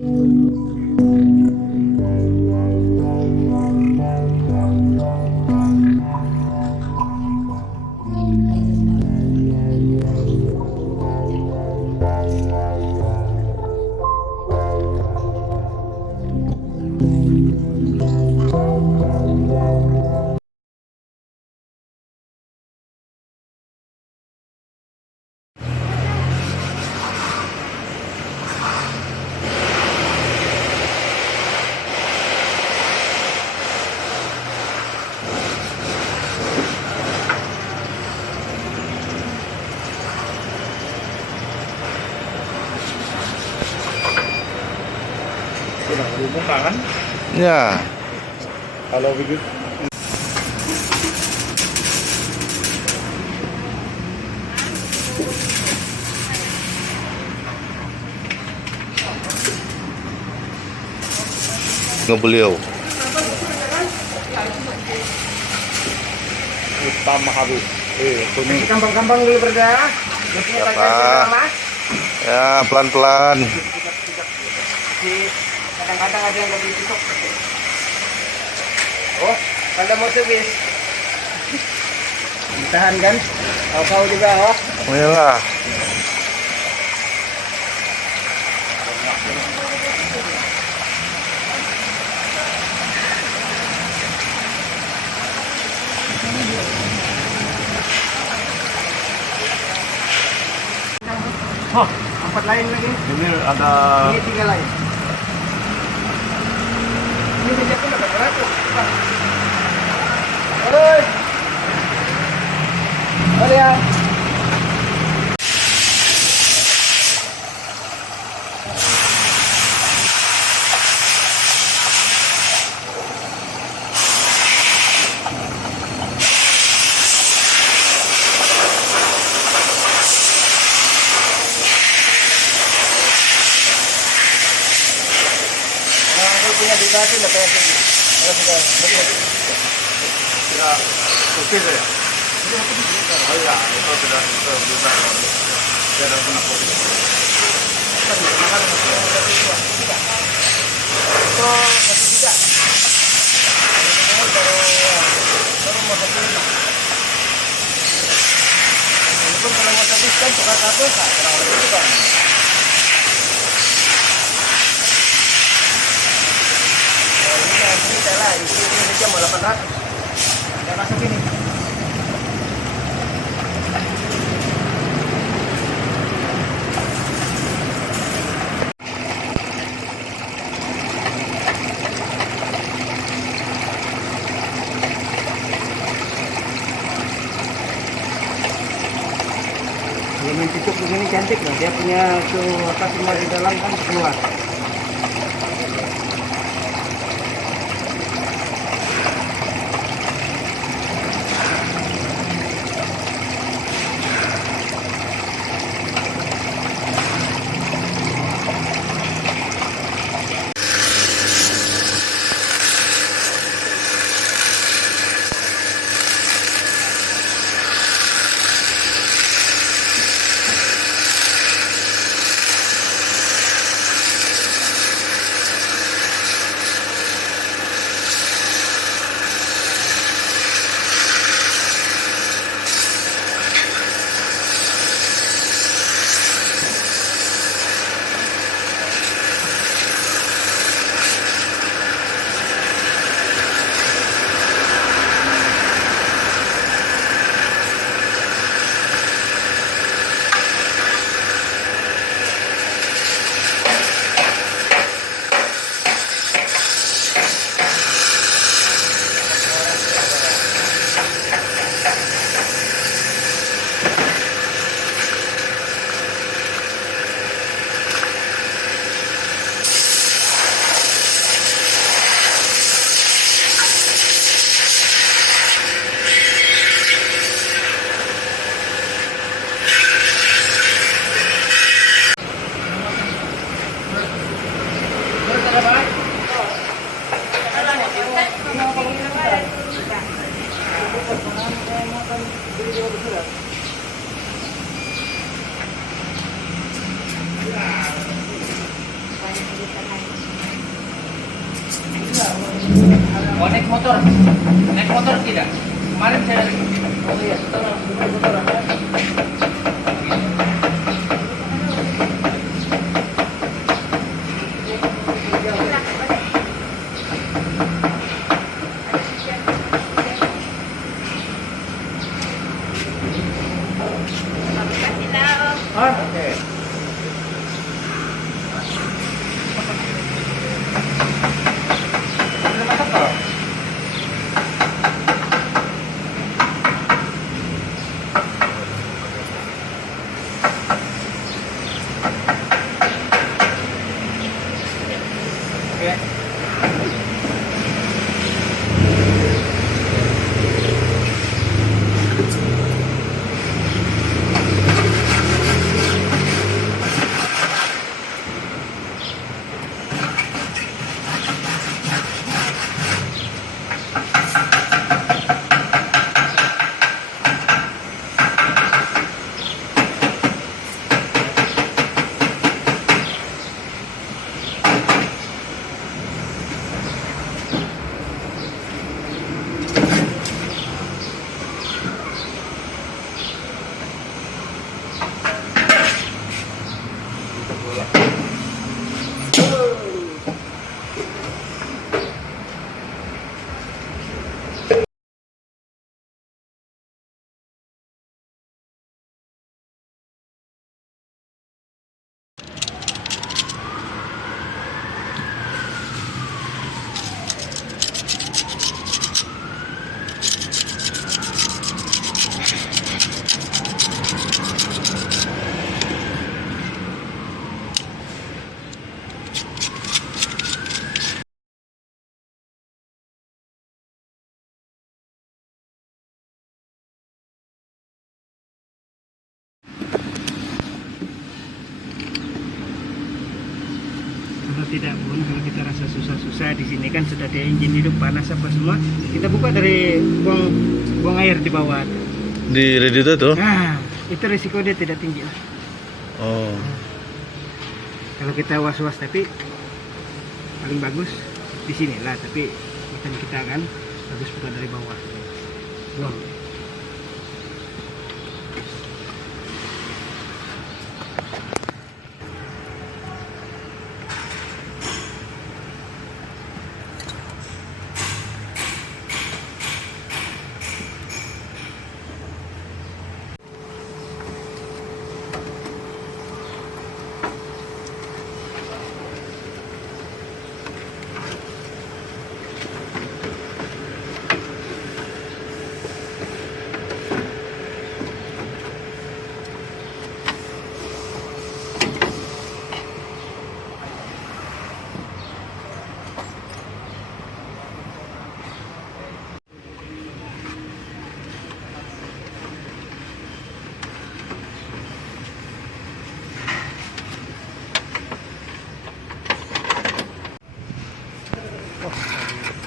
Sudah berbuka kan? Ya. Kalau begitu Ngebeliau. utama habis. Kuning. Gampang-gampang dulu berdah. Apa? Ya, pelan-pelan. Kadang-kadang ada yang lebih tutup. Oh, kalau mau servis. Tahan kan? Kau juga, oh. Oh iyalah. Oh, 4 lain lagi. Ini ada Ini 3 lain. Ini minyak pun ada beratus. Hei. Boleh ya. Punya dikasih lah kayak gini. Kalau sudah ya supir ya. Oh iya, itu sudah bisa. Saya pernah foto. itu masih tidak. Baru mau satu. Walaupun kalau mau servis kan tukar satu, kurang lebih itu kan. Ini salah, ini saja mau 800. Saya masuk ini. Dia main cucuk begini cantik loh. Dia punya tuh apa semua di dalam kan keluar. Oh, naik motor tidak? Kemarin saya oh iya, motor apa? Oke. Sudah masuk kok? Oke. Kalau tidak pun, kalau kita rasa susah-susah di sini kan sudah ada engine hidup panas apa semua, kita buka dari buang air di bawah. Di radiator tuh? Nah, itu risiko dia tidak tinggi lah. Oh. Kalau kita was-was, tapi paling bagus di sini lah. Tapi mesin kita kan bagus buka dari bawah. Buang.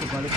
Kebalik.